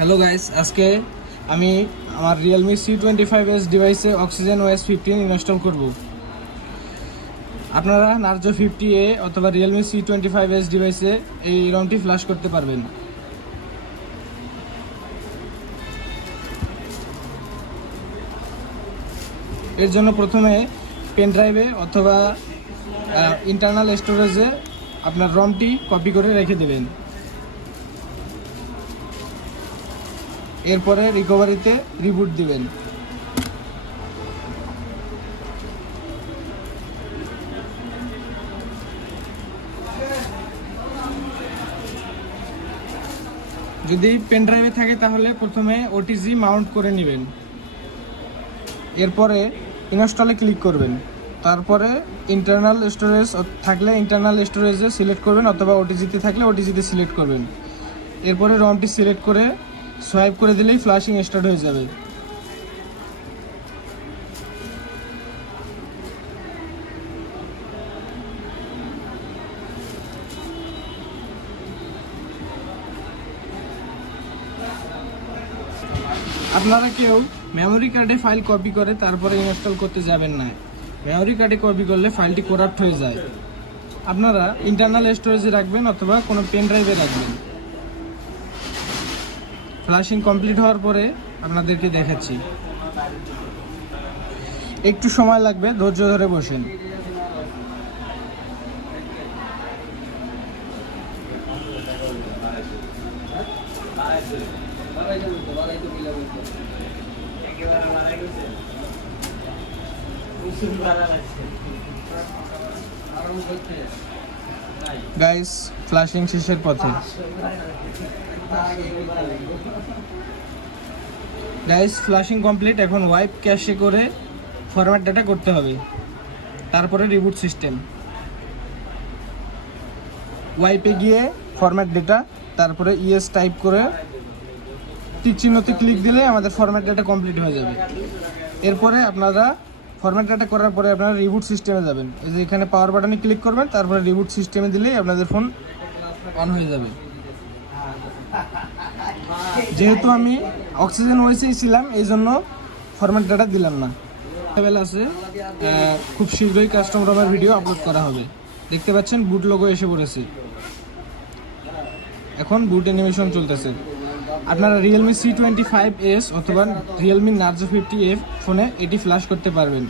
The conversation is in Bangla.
হ্যালো গাইস, আজকে আমি আমার রিয়েলমি C25s ডিভাইসে অক্সিজেন OS 15 ইনস্টল করব। আপনারা নার্জো 50A অথবা রিয়েলমি C25s ডিভাইসে এই রমটি ফ্ল্যাশ করতে পারবেন। এর জন্য প্রথমে পেন ড্রাইভে অথবা ইন্টারনাল স্টোরেজে আপনার রমটি কপি করে রেখে দেবেন। এরপরে রিকভারিতে রিবুট দিবেন। যদি পেন ড্রাইভে থাকে তাহলে প্রথমে OTG মাউন্ট করে নেবেন। এরপরে ইনস্টলে ক্লিক করবেন। তারপরে ইন্টারনাল স্টোরেজ থাকলে ইন্টারনাল স্টোরেজে সিলেক্ট করবেন অথবা OTGতে থাকলে OTGতে সিলেক্ট করবেন। এরপরে রমটি সিলেক্ট করে সোয়াইপ করে দিলেই ফ্ল্যাশিং স্টার্ট হয়ে যাবে। আপনারা কেউ মেমোরি কার্ডে ফাইল কপি করে তারপরে ইনস্টল করতে যাবেন না। মেমোরি কার্ডে কপি করলে ফাইলটি করাপ্ট হয়ে যায়। আপনারা ইন্টারনাল স্টোরেজে রাখবেন অথবা কোনো পেন ড্রাইভে রাখবেন। ফ্ল্যাশিং কমপ্লিট হওয়ার পরে আপনাদেরকে দেখাচ্ছি। একটু সময় লাগবে, ধৈর্য ধরে বসেন। গাইস, ফ্ল্যাশিং শেষের পথে। Guys, flashing complete. এখন ওয়াইপ ক্যাশে করে ফরম্যাট ডাটা করতে হবে। তারপরে রিবুট সিস্টেম। ওয়াইপে গিয়ে ফরম্যাট ডেটা, তারপরে ইএস টাইপ করে টিক চিহ্নতে ক্লিক দিলে আমাদের ফরম্যাট ডাটা কমপ্লিট হয়ে যাবে। এরপরে আপনারা ফরম্যাট ডাটা করার পরে আপনারা রিবুট সিস্টেমে যাবেন। এই যে এখানে পাওয়ার বাটনে ক্লিক করবেন, তারপরে রিবুট সিস্টেমে দিলেই আপনাদের ফোন অন হয়ে যাবে। যেহেতু আমি অক্সিজেন ওএসেই ছিলাম, এই জন্য ফরম্যাট ডাটা দিলাম না। অ্যাভেলেবল আছে, খুব শীঘ্রই কাস্টম রমের ভিডিও আপলোড করা হবে। দেখতে পাচ্ছেন বুট লোগো এসে পড়েছে। এখন বুট অ্যানিমেশন চলতেছে। আপনারা রিয়েলমি C25s অথবা রিয়েলমি নার্জো 50F ফোনে এটি ফ্ল্যাশ করতে পারবেন।